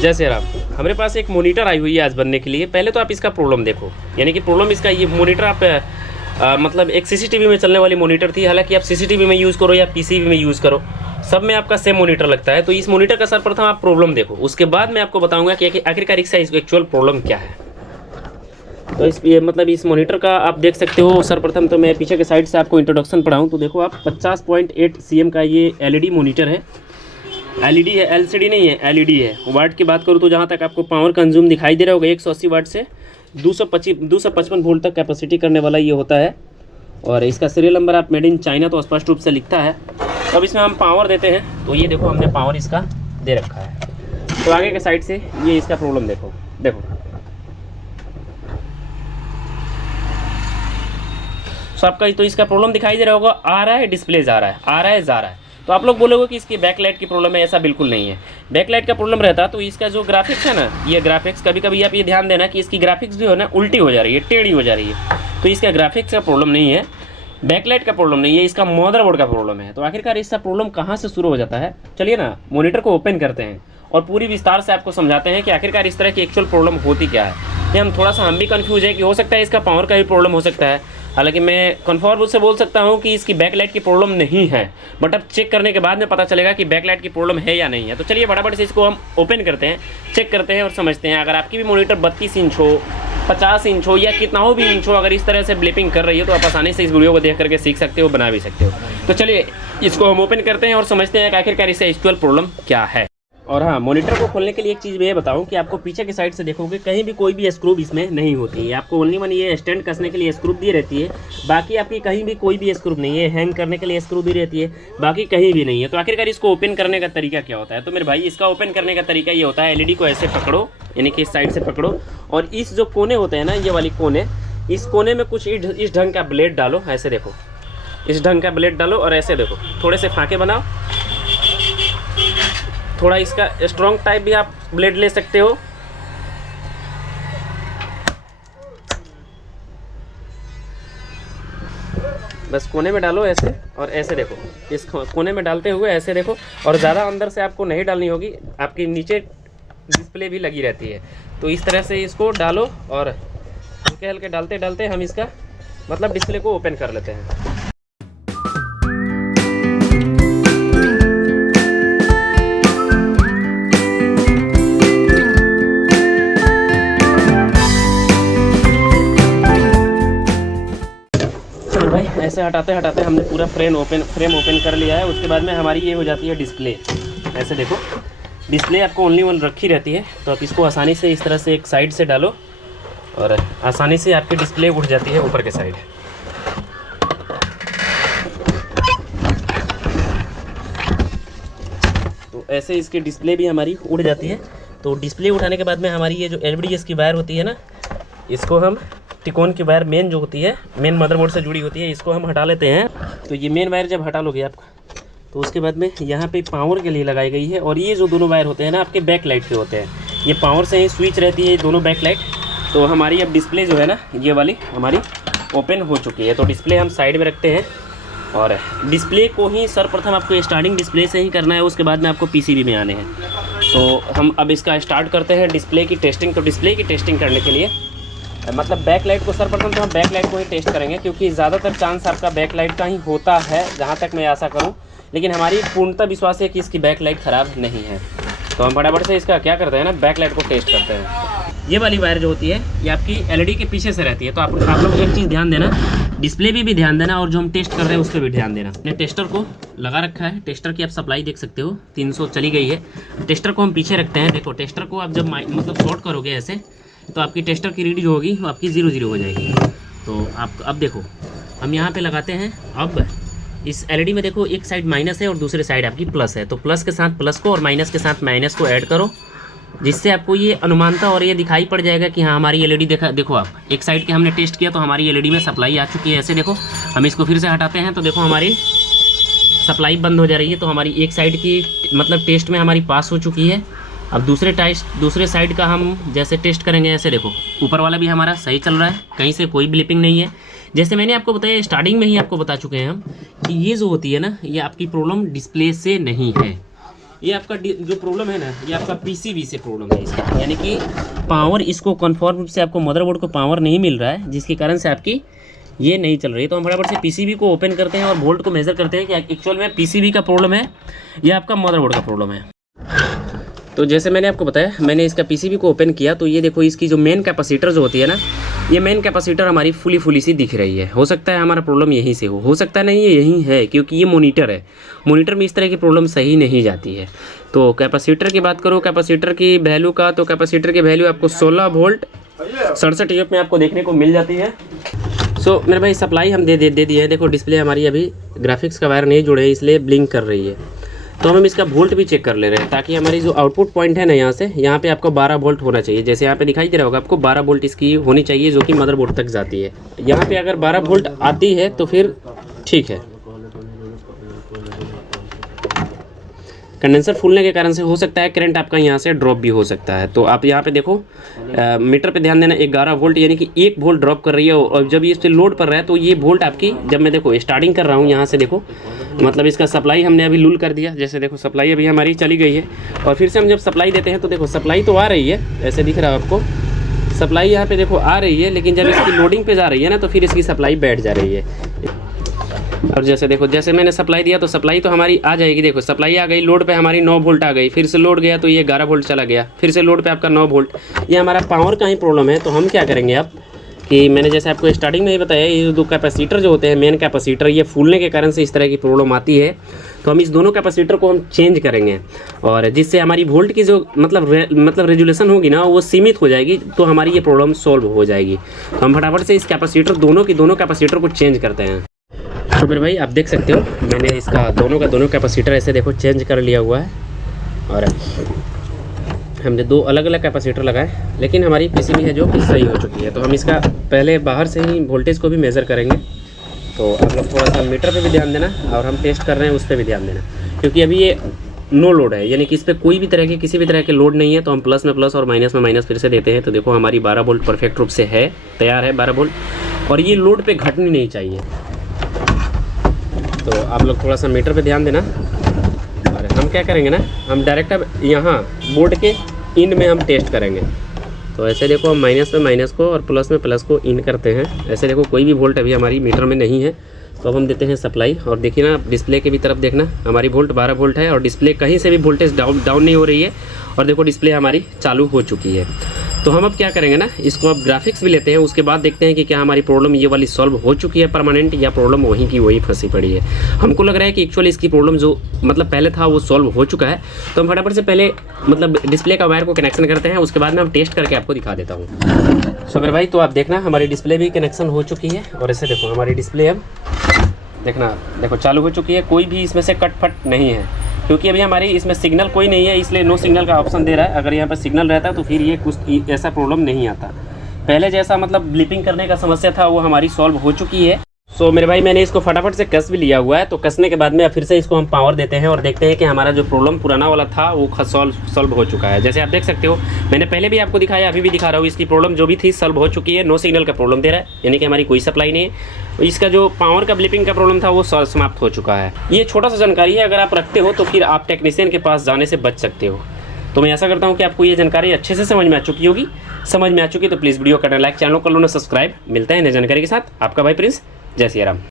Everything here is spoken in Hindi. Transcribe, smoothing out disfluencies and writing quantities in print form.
जैसे आप हमारे पास एक मॉनिटर आई हुई है आज बनने के लिए। पहले तो आप इसका प्रॉब्लम देखो, यानी कि प्रॉब्लम इसका ये मॉनिटर आप मतलब एक सीसीटीवी में चलने वाली मॉनिटर थी। हालांकि आप सीसीटीवी में यूज़ करो या पीसीबी में यूज़ करो, सब में आपका सेम मॉनिटर लगता है। तो इस मॉनिटर का सर्वप्रथम आप प्रॉब्लम देखो, उसके बाद मैं आपको बताऊंगा कि आखिरकार इसका एक्चुअल प्रॉब्लम क्या है। तो इस मॉनिटर का आप देख सकते हो। सर्वप्रथम तो मैं पीछे के साइड से आपको इंट्रोडक्शन पढ़ाऊँ तो देखो आप 50.8 cm का ये एलईडी मॉनिटर है। एलईडी है, एलसीडी नहीं है, एलईडी है। वाट की बात करूँ तो जहाँ तक आपको पावर कंज्यूम दिखाई दे रहा होगा 180 वाट से 255 वोल्ट तक कैपेसिटी करने वाला ये होता है। और इसका सीरियल नंबर आप मेड इन चाइना तो स्पष्ट रूप से लिखता है। तो अब इसमें हम पावर देते हैं तो ये देखो हमने पावर इसका दे रखा है। तो आगे के साइड से ये इसका प्रॉब्लम देखो तो आपका तो इसका प्रॉब्लम दिखाई दे रहा होगा, आ रहा है डिस्प्ले जा रहा है, आ रहा है जा रहा है। तो आप लोग बोलोगे कि इसकी बैकलाइट की प्रॉब्लम है, ऐसा बिल्कुल नहीं है। बैकलाइट का प्रॉब्लम रहता तो इसका जो ग्राफिक्स है ना, ये ग्राफिक्स कभी कभी आप ये ध्यान देना कि इसकी ग्राफिक्स जो है ना उल्टी हो जा रही है, टेढ़ी हो जा रही है। तो इसका ग्राफिक्स का प्रॉब्लम नहीं है, बैकलाइट का प्रॉब्लम नहीं है, इसका मदरबोर्ड का प्रॉब्लम है। तो आखिरकार इसका प्रॉब्लम कहाँ से शुरू हो जाता है, चलिए ना मॉनिटर को ओपन करते हैं और पूरी विस्तार से आपको समझाते हैं कि आखिरकार इस तरह की एक्चुअल प्रॉब्लम होती क्या है। ये हम थोड़ा सा हम भी कंफ्यूज है कि हो सकता है इसका पावर का भी प्रॉब्लम हो सकता है। हालांकि मैं कन्फर्म रूप से बोल सकता हूं कि इसकी बैकलाइट की प्रॉब्लम नहीं है, बट अब चेक करने के बाद में पता चलेगा कि बैकलाइट की प्रॉब्लम है या नहीं है। तो चलिए फटाफट से इसको हम ओपन करते हैं, चेक करते हैं और समझते हैं। अगर आपकी भी मॉनिटर 32 इंच हो, 50 इंच हो या कितना हो भी इंच हो, अगर इस तरह से ब्लिपिंग कर रही हो तो आप आसानी से इस वीडियो को देख करके सीख सकते हो, बना भी सकते हो। तो चलिए इसको हम ओपन करते हैं और समझते हैं कि आखिरकार इससे एक्चुअल प्रॉब्लम क्या है। और हाँ, मॉनिटर को खोलने के लिए एक चीज़ मैं ये बताऊं कि आपको पीछे की साइड से देखोगे कहीं भी कोई भी स्क्रू इसमें नहीं होती है। आपको ओनली वन ये स्टैंड कसने के लिए स्क्रू दी रहती है, बाकी आपकी कहीं भी कोई भी स्क्रू नहीं है। हैंग करने के लिए स्क्रू दी रहती है, बाकी कहीं भी नहीं है। तो आखिरकार इसको ओपन करने का तरीका क्या होता है, तो मेरे भाई इसका ओपन करने का तरीका ये होता है, एलईडी को ऐसे पकड़ो, यानी कि इस साइड से पकड़ो और इस जो कोने होते हैं ना, ये वाली कोने, इस कोने में कुछ इस ढंग का ब्लेड डालो। ऐसे देखो, इस ढंग का ब्लेड डालो और ऐसे देखो, थोड़े से फाँके बनाओ। थोड़ा इसका स्ट्रॉन्ग टाइप भी आप ब्लेड ले सकते हो। बस कोने में डालो ऐसे और ऐसे देखो, इस कोने में डालते हुए ऐसे देखो। और ज़्यादा अंदर से आपको नहीं डालनी होगी, आपकी नीचे डिस्प्ले भी लगी रहती है। तो इस तरह से इसको डालो और हल्के हल्के डालते डालते हम इसका मतलब डिस्प्ले को ओपन कर लेते हैं। ऐसे हटाते हटाते हमने पूरा फ्रेम ओपन कर लिया है। उसके बाद में हमारी ये हो जाती है डिस्प्ले। ऐसे देखो, डिस्प्ले आपको ओनली वन रखी रहती है। तो आप इसको आसानी से इस तरह से एक साइड से डालो और आसानी से आपकी डिस्प्ले उठ जाती है ऊपर के साइड। तो ऐसे इसकी डिस्प्ले भी हमारी उड़ जाती है। तो डिस्प्ले उठाने के बाद में हमारी ये जो एलईडी की वायर होती है ना, इसको हम टिकोन की वायर मेन जो होती है, मेन मदरबोर्ड से जुड़ी होती है, इसको हम हटा लेते हैं। तो ये मेन वायर जब हटा लोगे आपका, तो उसके बाद में यहाँ पे पावर के लिए लगाई गई है। और ये जो दोनों वायर होते हैं ना, आपके बैक लाइट के होते हैं। ये पावर से ही स्विच रहती है, दोनों बैक लाइट। तो हमारी अब डिस्प्ले जो है ना, ये वाली हमारी ओपन हो चुकी है। तो डिस्प्ले हम साइड में रखते हैं और डिस्प्ले को ही सर्वप्रथम आपको स्टार्टिंग डिस्प्ले से ही करना है। उसके बाद में आपको पीसीबी में आने हैं। तो हम अब इसका स्टार्ट करते हैं डिस्प्ले की टेस्टिंग। तो डिस्प्ले की टेस्टिंग करने के लिए मतलब बैक लाइट को सर्वप्रथम तो हम बैक लाइट को ही टेस्ट करेंगे, क्योंकि ज़्यादातर चांस आपका बैक लाइट का ही होता है, जहाँ तक मैं आशा करूँ। लेकिन हमारी पूर्णतः विश्वास है कि इसकी बैक लाइट ख़राब नहीं है। तो हम फटाफट से इसका क्या करते हैं ना, बैक लाइट को टेस्ट करते हैं। ये वाली वायर जो होती है ये आपकी एलईडी के पीछे से रहती है। तो आप लोग एक चीज़ ध्यान देना, डिस्प्ले भी ध्यान देना और जो हम टेस्ट कर रहे हैं उस पर भी ध्यान देना। हमने टेस्टर को लगा रखा है। टेस्टर की आप सप्लाई देख सकते हो, 300 चली गई है। टेस्टर को हम पीछे रखते हैं। देखो, टेस्टर को आप जब मतलब शॉर्ट करोगे ऐसे, तो आपकी टेस्टर की रीड जो होगी वो आपकी 0-0 हो जाएगी। तो आप अब देखो, हम यहाँ पे लगाते हैं। अब इस एलईडी में देखो, एक साइड माइनस है और दूसरे साइड आपकी प्लस है। तो प्लस के साथ प्लस को और माइनस के साथ माइनस को ऐड करो, जिससे आपको ये अनुमानता और ये दिखाई पड़ जाएगा कि हाँ हमारी एलईडी देखो आप एक साइड के हमने टेस्ट किया तो हमारी एलईडी में सप्लाई आ चुकी है। ऐसे देखो, हम इसको फिर से हटाते हैं तो देखो हमारी सप्लाई बंद हो जा रही है। तो हमारी एक साइड की मतलब टेस्ट में हमारी पास हो चुकी है। अब दूसरे साइड का हम जैसे टेस्ट करेंगे, ऐसे देखो ऊपर वाला भी हमारा सही चल रहा है, कहीं से कोई ब्लिपिंग नहीं है। जैसे मैंने आपको बताया, स्टार्टिंग में ही आपको बता चुके हैं हम कि ये जो होती है ना, ये आपकी प्रॉब्लम डिस्प्ले से नहीं है, ये आपका जो प्रॉब्लम है ना, ये आपका पीसीबी से प्रॉब्लम है इसका, यानी कि पावर इसको कन्फर्म रूप से आपको मदरबोर्ड को पावर नहीं मिल रहा है, जिसके कारण से आपकी ये नहीं चल रही है। तो हम फटाफट से पीसीबी को ओपन करते हैं और वोल्ट को मेज़र करते हैं कि एक्चुअल में पीसीबी का प्रॉब्लम है या आपका मदरबोर्ड का प्रॉब्लम है। तो जैसे मैंने आपको बताया, मैंने इसका पीसीबी को ओपन किया तो ये देखो इसकी जो मेन कैपेसिटर जो होती है ना, ये मेन कैपेसिटर हमारी फुली सी दिख रही है। हो सकता है हमारा प्रॉब्लम यहीं से हो सकता नहीं है यहीं है, क्योंकि ये मॉनिटर है, मॉनिटर में इस तरह की प्रॉब्लम सही नहीं जाती है। तो कैपेसिटर की बात करो, कैपेसिटर की वैल्यू का, तो कैपेसिटर की वैल्यू आपको 16 वोल्ट 67 एफ में आपको देखने को मिल जाती है। सो मेरे भाई सप्लाई हम दे दिए है। देखो डिस्प्ले हमारी अभी ग्राफिक्स का वायर नहीं जुड़े है, इसलिए ब्लिंक कर रही है। तो हम इसका वोल्ट भी चेक कर ले रहे हैं, ताकि हमारी जो आउटपुट पॉइंट है ना, यहाँ पे आपको 12 वोल्ट होना चाहिए। जैसे यहाँ पे दिखाई दे रहा होगा आपको 12 वोल्ट इसकी होनी चाहिए, जो कि मदरबोर्ड तक जाती है। यहाँ पे अगर 12 वोल्ट आती है तो फिर ठीक है। कंडेंसर फूलने के कारण से हो सकता है करंट आपका यहाँ से ड्रॉप भी हो सकता है। तो आप यहाँ पे देखो मीटर पे ध्यान देना, 11 वोल्ट यानी कि 1 वोल्ट ड्रॉप कर रही है। और जब ये इस पर लोड पर रहा है तो ये वोल्ट आपकी, जब मैं देखो स्टार्टिंग कर रहा हूँ यहाँ से, देखो मतलब इसका सप्लाई हमने अभी लूल कर दिया। जैसे देखो सप्लाई अभी हमारी चली गई है, और फिर से हम जब सप्लाई देते हैं तो देखो सप्लाई तो आ रही है, ऐसे दिख रहा है आपको सप्लाई यहाँ पे देखो आ रही है, लेकिन जब इसकी लोडिंग पे जा रही है ना तो फिर इसकी सप्लाई बैठ जा रही है। और जैसे देखो, जैसे मैंने सप्लाई दिया तो सप्लाई तो हमारी आ जाएगी। देखो सप्लाई आ गई, लोड पे हमारी 9 वोल्ट आ गई, फिर से लोड गया तो ये 11 वोल्ट चला गया, फिर से लोड पे आपका 9 वोल्ट। ये हमारा पावर का ही प्रॉब्लम है। तो हम क्या करेंगे अब कि मैंने जैसे आपको स्टार्टिंग में ही बताया, ये दो कैपेसिटर जो होते हैं, मेन कैपेसिटर, ये फूलने के कारण से इस तरह की प्रॉब्लम आती है। तो हम इस दोनों कैपेसिटर को हम चेंज करेंगे, और जिससे हमारी वोल्ट की जो मतलब रेजुलेशन होगी ना, वो सीमित हो जाएगी, तो हमारी ये प्रॉब्लम सॉल्व हो जाएगी। तो हम फटाफट से इस कैपेसिटर दोनों कैपेसिटर को चेंज करते हैं। तो फिर भाई आप देख सकते हो, मैंने इसका दोनों कैपेसिटर ऐसे देखो चेंज कर लिया हुआ है, और हमने 2 अलग अलग कैपेसिटर लगाए, लेकिन हमारी पीसीबी है जो कि सही हो चुकी है। तो हम इसका पहले बाहर से ही वोल्टेज को भी मेज़र करेंगे। तो आप लोग थोड़ा सा मीटर पे भी ध्यान देना, और हम टेस्ट कर रहे हैं उस पर भी ध्यान देना, क्योंकि अभी ये नो लोड है, यानी कि इस पर कोई भी तरह के किसी भी तरह के लोड नहीं है। तो हम प्लस में प्लस और माइनस में माइनस फिर से देते हैं। तो देखो हमारी 12 वोल्ट परफेक्ट रूप से है, तैयार है 12 वोल्ट, और ये लोड पर घटनी नहीं चाहिए। तो आप लोग थोड़ा सा मीटर पे ध्यान देना। और हम क्या करेंगे ना, हम डायरेक्ट अब यहाँ बोर्ड के इन में हम टेस्ट करेंगे। तो ऐसे देखो हम माइनस में माइनस को और प्लस में प्लस को इन करते हैं। ऐसे देखो कोई भी वोल्ट अभी हमारी मीटर में नहीं है। तो अब हम देते हैं सप्लाई, और देखिए ना डिस्प्ले के भी तरफ देखना, हमारी वोल्ट 12 वोल्ट है, और डिस्प्ले कहीं से भी वोल्टेज डाउन नहीं हो रही है। और देखो डिस्प्ले हमारी चालू हो चुकी है। तो हम अब क्या करेंगे ना, इसको अब ग्राफिक्स भी लेते हैं, उसके बाद देखते हैं कि क्या हमारी प्रॉब्लम ये वाली सॉल्व हो चुकी है परमानेंट, या प्रॉब्लम वहीं की वहीं फंसी पड़ी है। हमको लग रहा है कि एक्चुअली इसकी प्रॉब्लम जो मतलब पहले था वो सॉल्व हो चुका है। तो हम फटाफट से पहले मतलब डिस्प्ले का वायर को कनेक्शन करते हैं, उसके बाद में हम टेस्ट करके आपको दिखा देता हूँ। सो मेरे भाई तो आप देखना हमारी डिस्प्ले भी कनेक्शन हो चुकी है, और ऐसे देखो हमारी डिस्प्ले अब देखना, देखो चालू हो चुकी है। कोई भी इसमें से कट फट नहीं है, क्योंकि अभी हमारी इसमें सिग्नल कोई नहीं है, इसलिए नो सिग्नल का ऑप्शन दे रहा है। अगर यहाँ पर सिग्नल रहता तो फिर ये कुछ ऐसा प्रॉब्लम नहीं आता। पहले जैसा मतलब ब्लिपिंग करने का समस्या था वो हमारी सॉल्व हो चुकी है। सो मेरे भाई मैंने इसको फटाफट से कस भी लिया हुआ है। तो कसने के बाद में फिर से इसको हम पावर देते हैं, और देखते हैं कि हमारा जो प्रॉब्लम पुराना वाला था वो सॉल्व हो चुका है। जैसे आप देख सकते हो, मैंने पहले भी आपको दिखाया, अभी भी दिखा रहा हूँ, इसकी प्रॉब्लम जो भी थी सॉल्व हो चुकी है। नो सिग्नल का प्रॉब्लम दे रहा है, यानी कि हमारी कोई सप्लाई नहीं है। इसका जो पावर का ब्लिपिंग का प्रॉब्लम था वो समाप्त हो चुका है। ये छोटा सा जानकारी है, अगर आप रखते हो तो फिर आप टेक्नीशियन के पास जाने से बच सकते हो। तो मैं ऐसा करता हूँ कि आपको ये जानकारी अच्छे से समझ में आ चुकी होगी। समझ में आ चुकी तो प्लीज़ वीडियो करना लाइक, चैनल कर लो ना सब्सक्राइब। मिलते हैं नई जानकारी के साथ। आपका भाई प्रिंस। जय सिया राम।